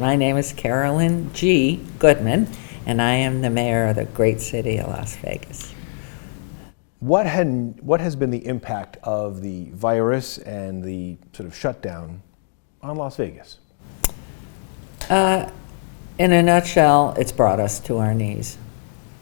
My name is Carolyn Goodman, and I am the mayor of the great city of Las Vegas. What has been the impact of the virus and the sort of shutdown on Las Vegas? In a nutshell, it's brought us to our knees.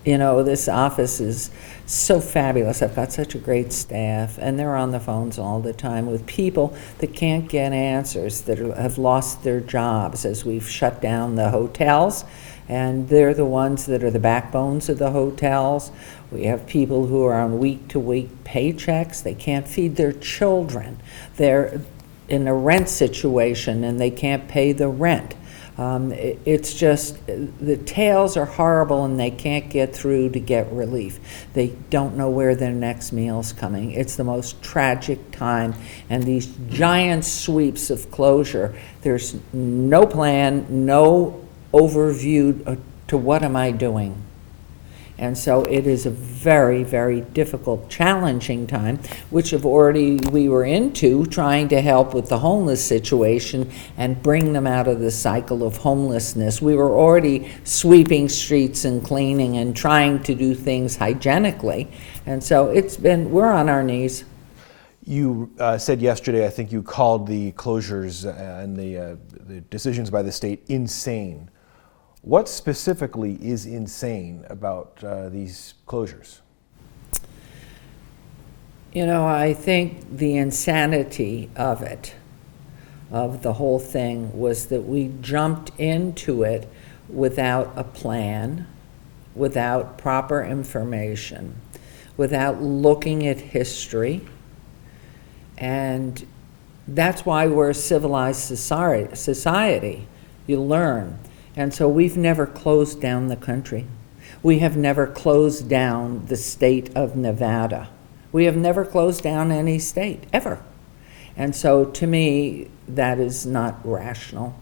You know, this office is so fabulous. I've got such a great staff, and they're on the phones all the time with people that can't get answers, that have lost their jobs as we've shut down the hotels, and they're the ones that are the backbones of the hotels. We have people who are on week-to-week paychecks. They can't feed their children. They're in a rent situation, and they can't pay the rent. It's just, the tales are horrible, and they can't get through to get relief. They don't know where their next meal's coming. It's the most tragic time, and these giant sweeps of closure, there's no plan, no overview to what am I doing. And so it is a very, very difficult, challenging time, which we were into trying to help with the homeless situation and bring them out of the cycle of homelessness. We were already sweeping streets and cleaning and trying to do things hygienically. And so we're on our knees. You said yesterday, I think you called the closures and the decisions by the state insane. What specifically is insane about these closures? You know, I think the insanity of the whole thing, was that we jumped into it without a plan, without proper information, without looking at history. And that's why we're a civilized society. You learn. And so we've never closed down the country. We have never closed down the state of Nevada. We have never closed down any state, ever. And so to me, that is not rational.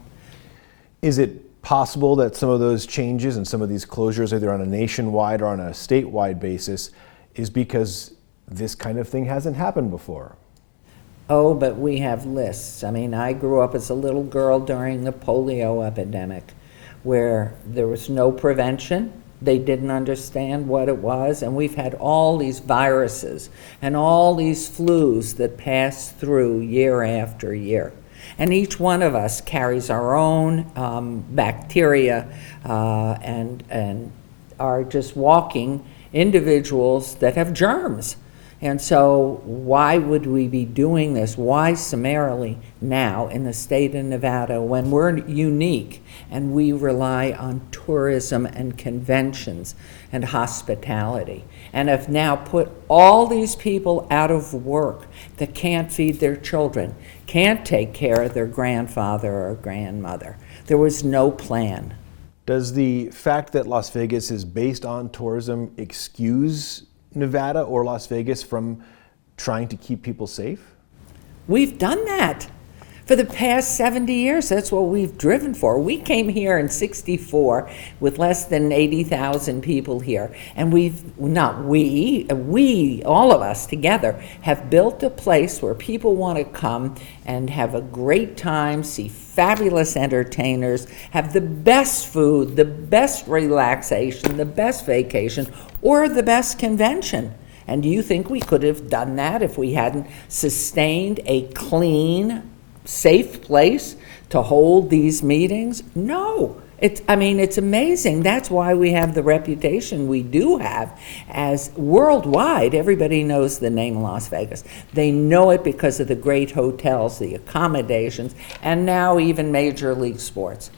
Is it possible that some of those changes and some of these closures, either on a nationwide or on a statewide basis, is because this kind of thing hasn't happened before? Oh, but we have lists. I mean, I grew up as a little girl during the polio epidemic, where there was no prevention. They didn't understand what it was, and we've had all these viruses and all these flus that pass through year after year. And each one of us carries our own bacteria and are just walking individuals that have germs. And so why would we be doing this? Why summarily now in the state of Nevada, when we're unique and we rely on tourism and conventions and hospitality, and have now put all these people out of work that can't feed their children, can't take care of their grandfather or grandmother? There was no plan. Does the fact that Las Vegas is based on tourism excuse Nevada or Las Vegas from trying to keep people safe? We've done that for the past 70 years. That's what we've driven for. We came here in '64 with less than 80,000 people here, and all of us together have built a place where people want to come and have a great time, see fabulous entertainers, have the best food, the best relaxation, the best vacation, or the best convention. And do you think we could have done that if we hadn't sustained a clean, safe place to hold these meetings? No. It's amazing. That's why we have the reputation we do have, as worldwide. Everybody knows the name Las Vegas. They know it because of the great hotels, the accommodations, and now even Major League Sports.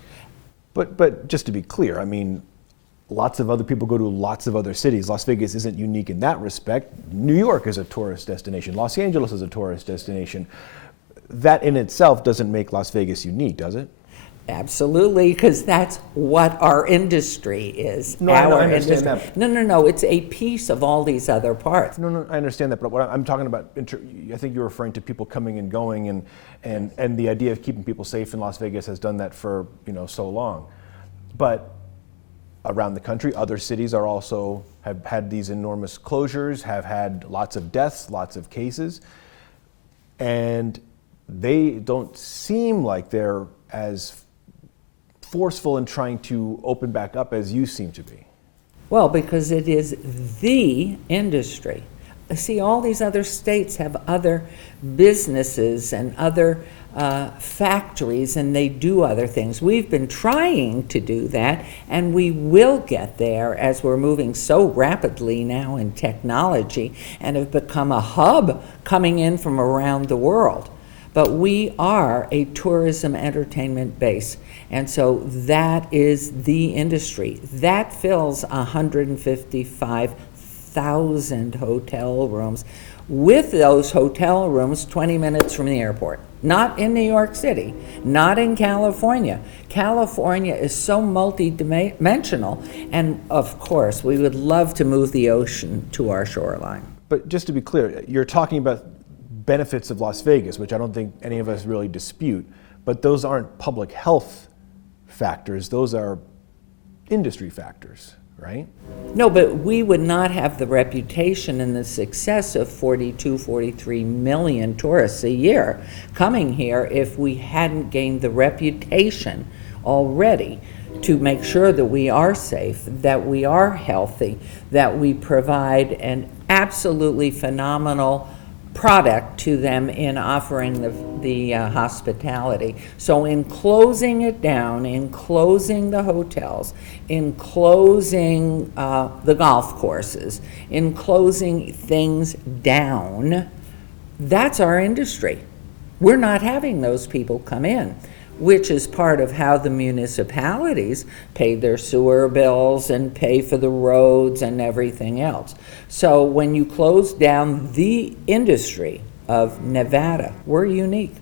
But just to be clear, I mean, lots of other people go to lots of other cities. Las Vegas isn't unique in that respect. New York is a tourist destination. Los Angeles is a tourist destination. That in itself doesn't make Las Vegas unique, does it? Absolutely, because that's what our industry is. No, I understand that. No, it's a piece of all these other parts. No, I understand that, but what I'm talking about, I think you're referring to people coming and going, and the idea of keeping people safe in Las Vegas has done that for so long. But around the country, other cities are also have had these enormous closures, have had lots of deaths, lots of cases, and they don't seem like they're as forceful in trying to open back up as you seem to be? Well, because it is the industry. See, all these other states have other businesses and other factories, and they do other things. We've been trying to do that, and we will get there as we're moving so rapidly now in technology and have become a hub coming in from around the world. But we are a tourism entertainment base, and so that is the industry. That fills 155,000 hotel rooms. With those hotel rooms 20 minutes from the airport. Not in New York City, not in California. California is so multi-dimensional, and of course, we would love to move the ocean to our shoreline. But just to be clear, you're talking about benefits of Las Vegas, which I don't think any of us really dispute, but those aren't public health factors, those are industry factors, right? No, but we would not have the reputation and the success of 42, 43 million tourists a year coming here if we hadn't gained the reputation already to make sure that we are safe, that we are healthy, that we provide an absolutely phenomenal product to them in offering the hospitality. So in closing it down, in closing the hotels, in closing the golf courses, in closing things down, that's our industry. We're not having those people come in, which is part of how the municipalities pay their sewer bills and pay for the roads and everything else. So when you close down the industry of Nevada, we're unique.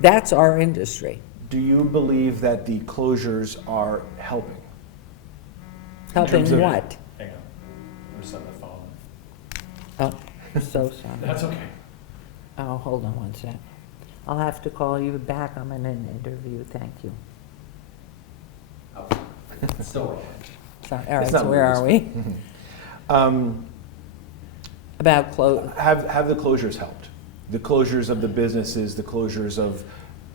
That's our industry. Do you believe that the closures are helping? Helping terms of- what? Hang on, I'm just on the phone. Oh, I'm so sorry. That's okay. Oh, hold on one sec. I'll have to call you back. I'm in an interview. Thank you. Oh, it's still rolling. Sorry. All right, It's so not where are we? Um, About close. have the closures helped? The closures of the businesses, the closures of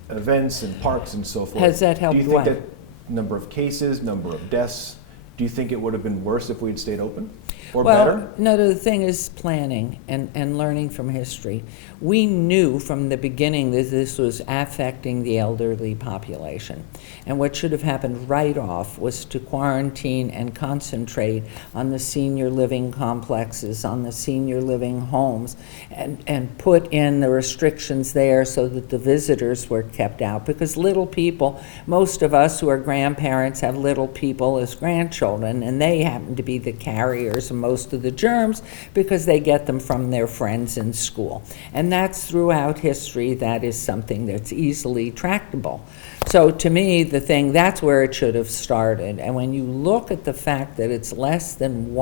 events and parks and so forth. Has that helped Do you think what? that number of cases, number of deaths, do you think it would have been worse if we had stayed open? Or better? Well, no, the thing is planning and learning from history. We knew from the beginning that this was affecting the elderly population. And what should have happened right off was to quarantine and concentrate on the senior living complexes, on the senior living homes, and put in the restrictions there so that the visitors were kept out. Because little people, most of us who are grandparents have little people as grandchildren, and they happen to be the carriers of most of the germs because they get them from their friends in school. And that's throughout history. That is something that's easily tractable. So to me, that's where it should have started. And when you look at the fact that it's less than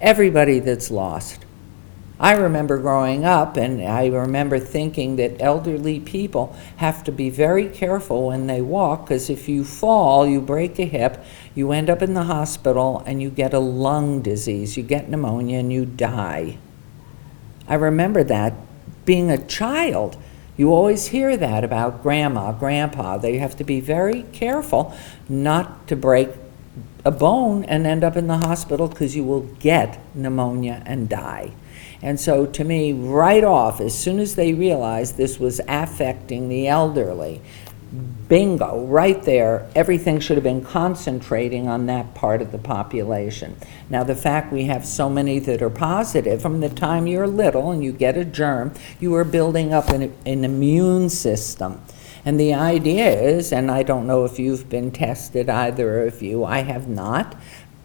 everybody that's lost. I remember growing up, and I remember thinking that elderly people have to be very careful when they walk, because if you fall, you break a hip, you end up in the hospital, and you get a lung disease, you get pneumonia, and you die. I remember that being a child. You always hear that about grandma, grandpa. They have to be very careful not to break a bone and end up in the hospital, because you will get pneumonia and die. And so to me, right off, as soon as they realized this was affecting the elderly, bingo, right there, everything should have been concentrating on that part of the population. Now, the fact we have so many that are positive, from the time you're little and you get a germ, you are building up an immune system. And the idea is, and I don't know if you've been tested, either of you, I have not,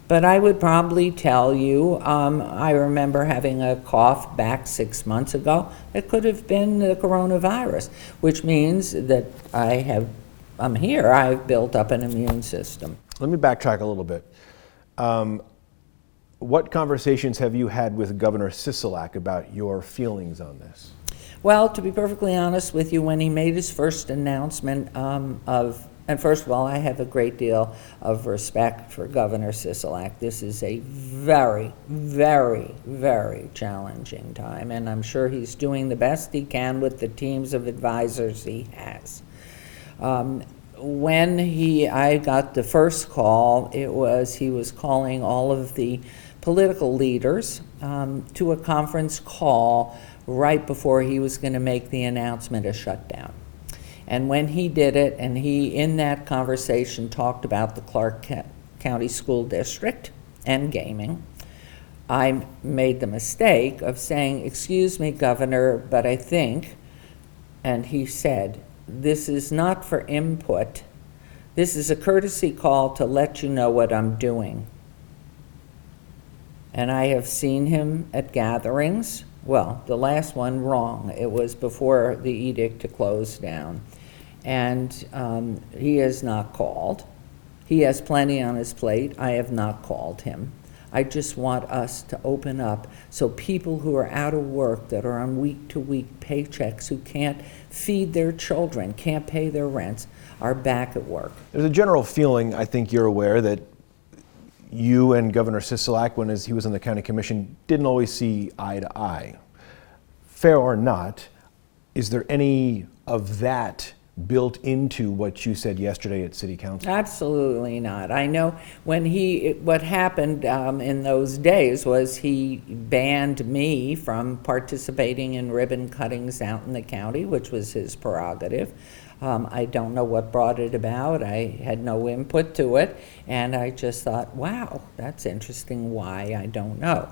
but I would probably tell you, I remember having a cough back 6 months ago. It could have been the coronavirus, which means that I'm here, I've built up an immune system. Let me backtrack a little bit. What conversations have you had with Governor Sisolak about your feelings on this? Well, to be perfectly honest with you, when he made his first announcement and first of all, I have a great deal of respect for Governor Sisolak. This is a very, very, very challenging time, and I'm sure he's doing the best he can with the teams of advisors he has. when I got the first call, he was calling all of the political leaders to a conference call right before he was going to make the announcement of shutdown. And when he did it, and he, in that conversation, talked about the Clark County School District and gaming, I made the mistake of saying, "Excuse me, Governor, but I think," and he said, "This is not for input. This is a courtesy call to let you know what I'm doing." And I have seen him at gatherings. Well, the last one, wrong. It was before the edict to close down. And he has not called. He has plenty on his plate. I have not called him. I just want us to open up so people who are out of work, that are on week-to-week paychecks, who can't feed their children, can't pay their rents, are back at work. There's a general feeling, I think you're aware, that you and Governor Sisolak, when he was on the county commission, didn't always see eye to eye. Fair or not, is there any of that built into what you said yesterday at City Council? Absolutely not. I know what happened in those days was he banned me from participating in ribbon cuttings out in the county, which was his prerogative. I don't know what brought it about. I had no input to it, and I just thought, wow, that's interesting. Why? I don't know.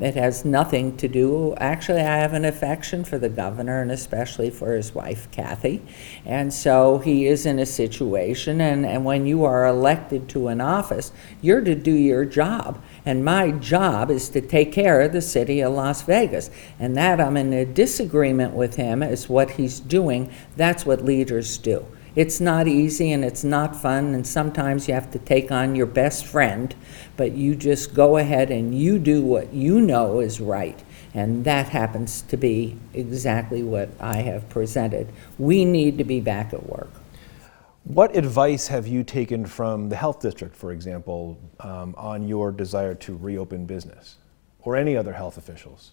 It has nothing to do, actually I have an affection for the governor, and especially for his wife, Kathy, and so he is in a situation, and when you are elected to an office, you're to do your job. And my job is to take care of the city of Las Vegas. And that I'm in a disagreement with him as what he's doing. That's what leaders do. It's not easy and it's not fun, and sometimes you have to take on your best friend, but you just go ahead and you do what you know is right. And that happens to be exactly what I have presented. We need to be back at work. What advice have you taken from the health district, for example, on your desire to reopen business, or any other health officials?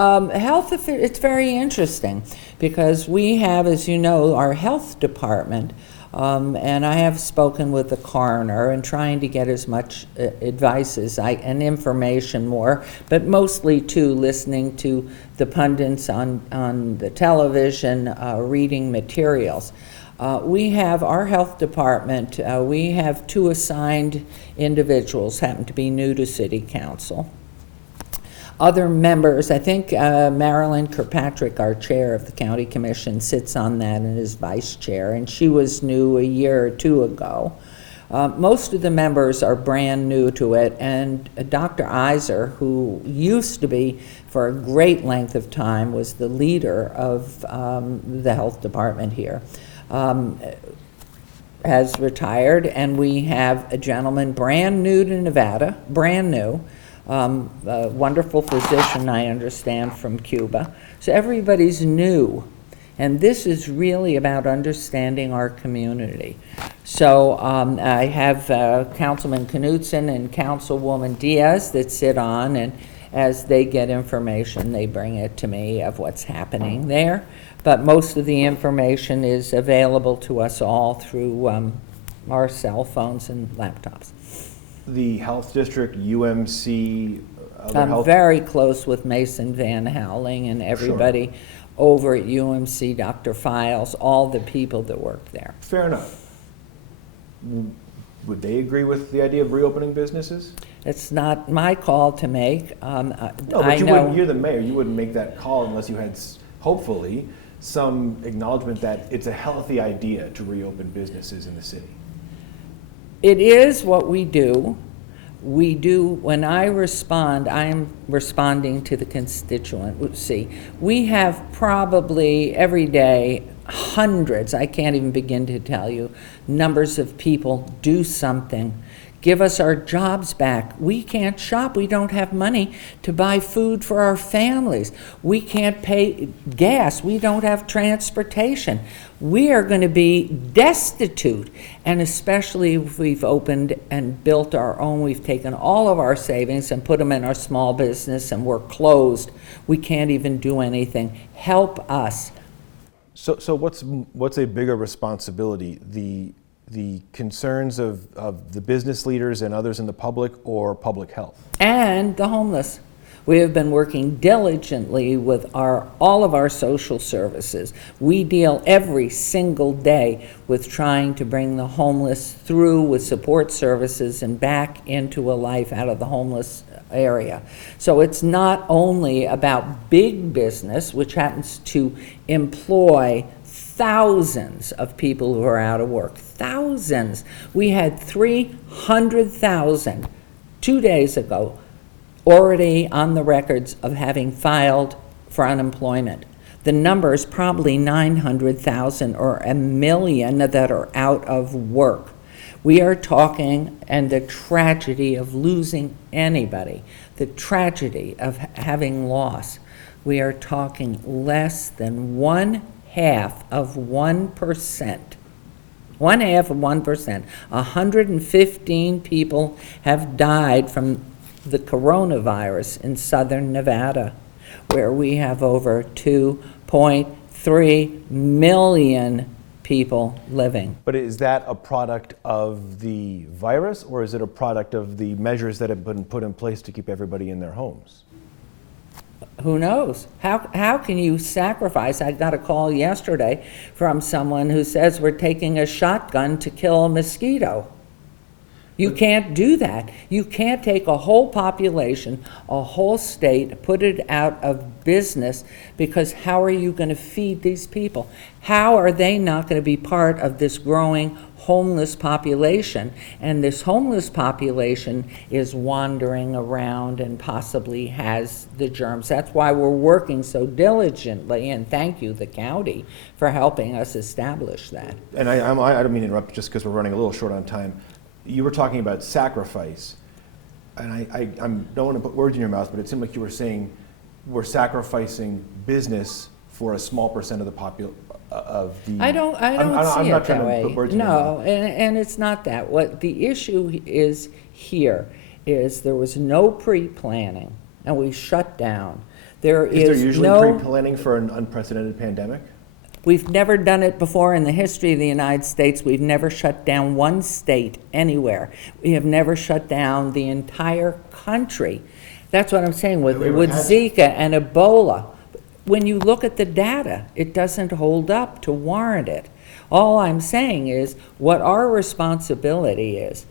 It's very interesting because we have, as you know, our health department, and I have spoken with the coroner and trying to get as much advice and information more, but mostly too listening to the pundits on the television, reading materials. We have our health department, we have 2 assigned individuals, happen to be new to City Council. Other members, I think Marilyn Kirkpatrick, our chair of the County Commission, sits on that and is vice chair, and she was new a year or 2 ago. Most of the members are brand new to it, and Dr. Iser, who used to be for a great length of time, was the leader of the health department here. Has retired, and we have a gentleman brand new to Nevada, brand new, a wonderful physician, I understand, from Cuba. So everybody's new, and this is really about understanding our community. So I have Councilman Knudsen and Councilwoman Diaz that sit on, and as they get information, they bring it to me of what's happening there. But most of the information is available to us all through our cell phones and laptops. The health district, UMC, other I'm health... very close with Mason Van Howling and everybody over at UMC, Dr. Files, all the people that work there. Fair enough. Would they agree with the idea of reopening businesses? It's not my call to make. No, but you're the mayor. You wouldn't make that call unless you had, hopefully, some acknowledgement that it's a healthy idea to reopen businesses in the city. It is what we do. We do, when I respond, I am responding to the constituency. We have probably every day hundreds, I can't even begin to tell you, numbers of people do something. Give us our jobs back. We can't shop. We don't have money to buy food for our families. We can't pay gas. We don't have transportation. We are going to be destitute. And especially if we've opened and built our own, we've taken all of our savings and put them in our small business and we're closed. We can't even do anything. Help us. So what's a bigger responsibility, the concerns of the business leaders and others in the public, or public health? And the homeless. We have been working diligently with all of our social services. We deal every single day with trying to bring the homeless through with support services and back into a life out of the homeless area. So it's not only about big business, which happens to employ thousands of people who are out of work. Thousands. We had 300,000 2 days ago already on the records of having filed for unemployment. The number is probably 900,000 or 1,000,000 that are out of work. We are talking, and the tragedy of losing anybody, the tragedy of having loss, we are talking less than 1/2 of 1%. 1/2 of 1%. 115 people have died from the coronavirus in southern Nevada, where we have over 2.3 million people living. But is that a product of the virus, or is it a product of the measures that have been put in place to keep everybody in their homes? Who knows? How can you sacrifice? I got a call yesterday from someone who says we're taking a shotgun to kill a mosquito. You can't do that. You can't take a whole population, a whole state, put it out of business, because how are you going to feed these people? How are they not going to be part of this growing homeless population? And this homeless population is wandering around and possibly has the germs. That's why we're working so diligently, and thank you, the county, for helping us establish that. And I don't mean to interrupt just because we're running a little short on time. You were talking about sacrifice, and I don't want to put words in your mouth, but it seemed like you were saying we're sacrificing business for a small percent of the I don't see it that way. No, and it's not that. What the issue is here is there was no pre-planning, and we shut down. Is there usually pre-planning for an unprecedented pandemic? We've never done it before in the history of the United States. We've never shut down one state anywhere. We have never shut down the entire country. That's what I'm saying with Zika and Ebola. When you look at the data, it doesn't hold up to warrant it. All I'm saying is what our responsibility is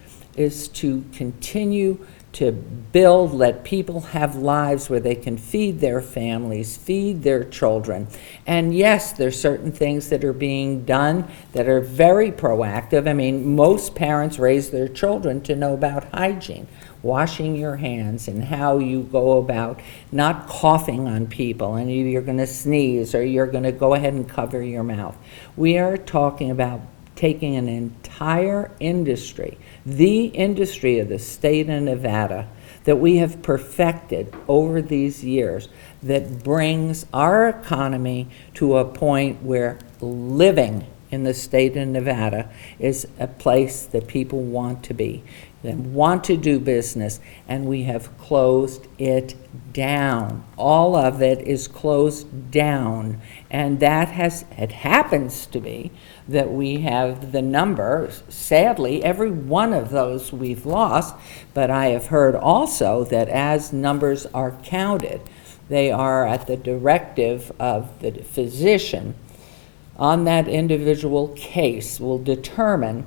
to continue to build, let people have lives where they can feed their families, feed their children. And yes, there's certain things that are being done that are very proactive. I mean, most parents raise their children to know about hygiene, washing your hands, and how you go about not coughing on people, and either you're going to sneeze or you're going to go ahead and cover your mouth. We are talking about taking an entire industry, the industry of the state of Nevada, that we have perfected over these years, that brings our economy to a point where living in the state of Nevada is a place that people want to be, that want to do business, and we have closed it down. All of it is closed down, and it happens to be that we have the number, sadly, every one of those we've lost, but I have heard also that as numbers are counted, they are at the directive of the physician on that individual case will determine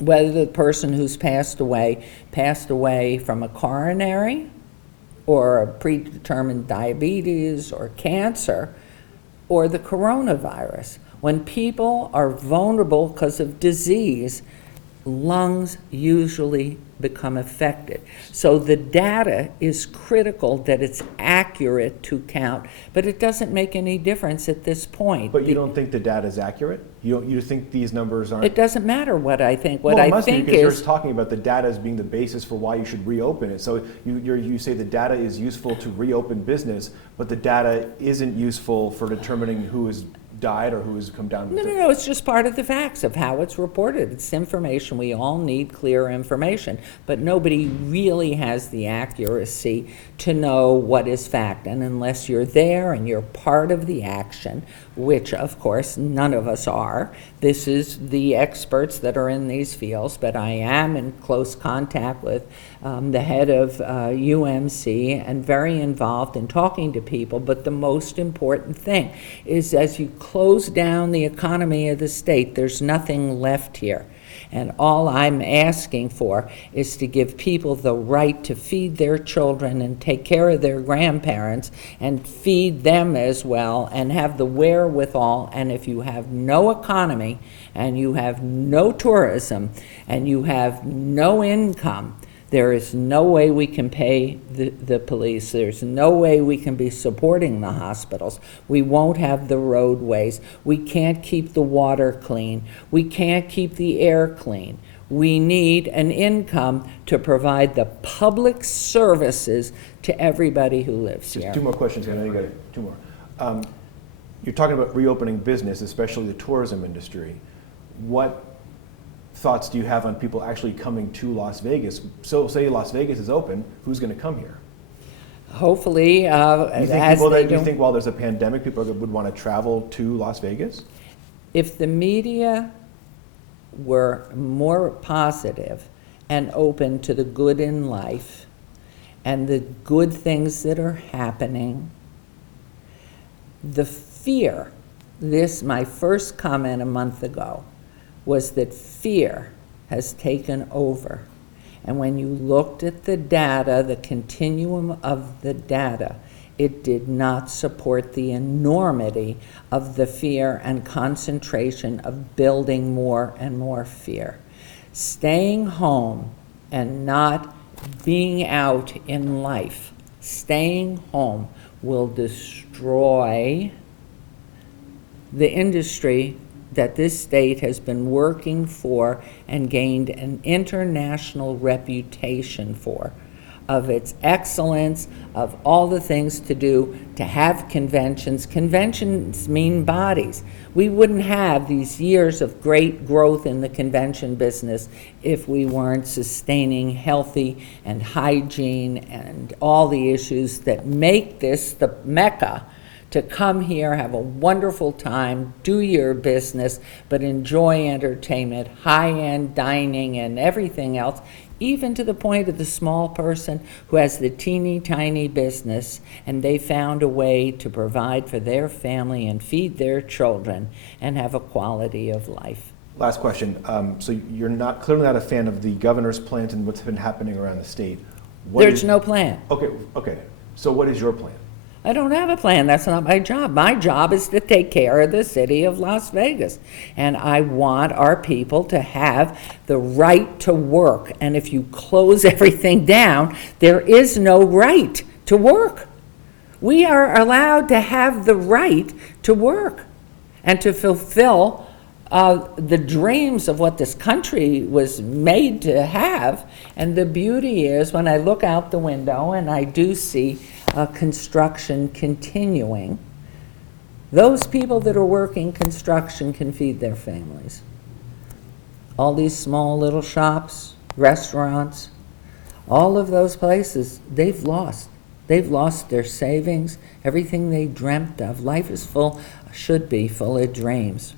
whether the person who's passed away from a coronary or a predetermined diabetes or cancer or the coronavirus. When people are vulnerable because of disease, lungs usually become affected. So the data is critical that it's accurate to count, but it doesn't make any difference at this point. But you don't think the data is accurate? You think these numbers aren't? It doesn't matter what I think. What well, it I must think be, because is you're talking about the data as being the basis for why you should reopen it. So you say the data is useful to reopen business, but the data isn't useful for determining who is died or who has come down? No, it's just part of the facts of how it's reported. It's information. We all need clear information, but nobody really has the accuracy to know what is fact. And unless you're there and you're part of the action, which of course none of us are, this is the experts that are in these fields, but I am in close contact with the head of UMC and very involved in talking to people. But the most important thing is, as you close down the economy of the state, there's nothing left here. And all I'm asking for is to give people the right to feed their children and take care of their grandparents and feed them as well and have the wherewithal. And if you have no economy and you have no tourism and you have no income, there is no way we can pay the police. There's no way we can be supporting the hospitals. We won't have the roadways. We can't keep the water clean. We can't keep the air clean. We need an income to provide the public services to everybody who lives Just here. two more questions. I know you got two more. You're talking about reopening business, especially the tourism industry. What thoughts do you have on people actually coming to Las Vegas? So say Las Vegas is open, who's going to come here? Hopefully, Do you think while there's a pandemic, people would want to travel to Las Vegas? If the media were more positive and open to the good in life and the good things that are happening, the fear, my first comment a month ago, was that fear has taken over. And when you looked at the data, the continuum of the data, it did not support the enormity of the fear and concentration of building more and more fear. Staying home and not being out in life, staying home will destroy the industry that this state has been working for and gained an international reputation for, of its excellence, of all the things to do, to have conventions. Conventions mean bodies. We wouldn't have these years of great growth in the convention business if we weren't sustaining healthy and hygiene and all the issues that make this the Mecca to come here, have a wonderful time, do your business, but enjoy entertainment, high-end dining and everything else, even to the point of the small person who has the teeny tiny business and they found a way to provide for their family and feed their children and have a quality of life. Last question. So you're clearly not a fan of the governor's plans and what's been happening around the state. There's no plan. Okay. So what is your plan? I don't have a plan. That's not my job. My job is to take care of the city of Las Vegas. And I want our people to have the right to work. And if you close everything down, there is no right to work. We are allowed to have the right to work and to fulfill the dreams of what this country was made to have. And the beauty is when I look out the window and I do see construction continuing, those people that are working construction can feed their families. All these small little shops, restaurants, all of those places, they've lost. They've lost their savings, everything they dreamt of. Life is should be full of dreams.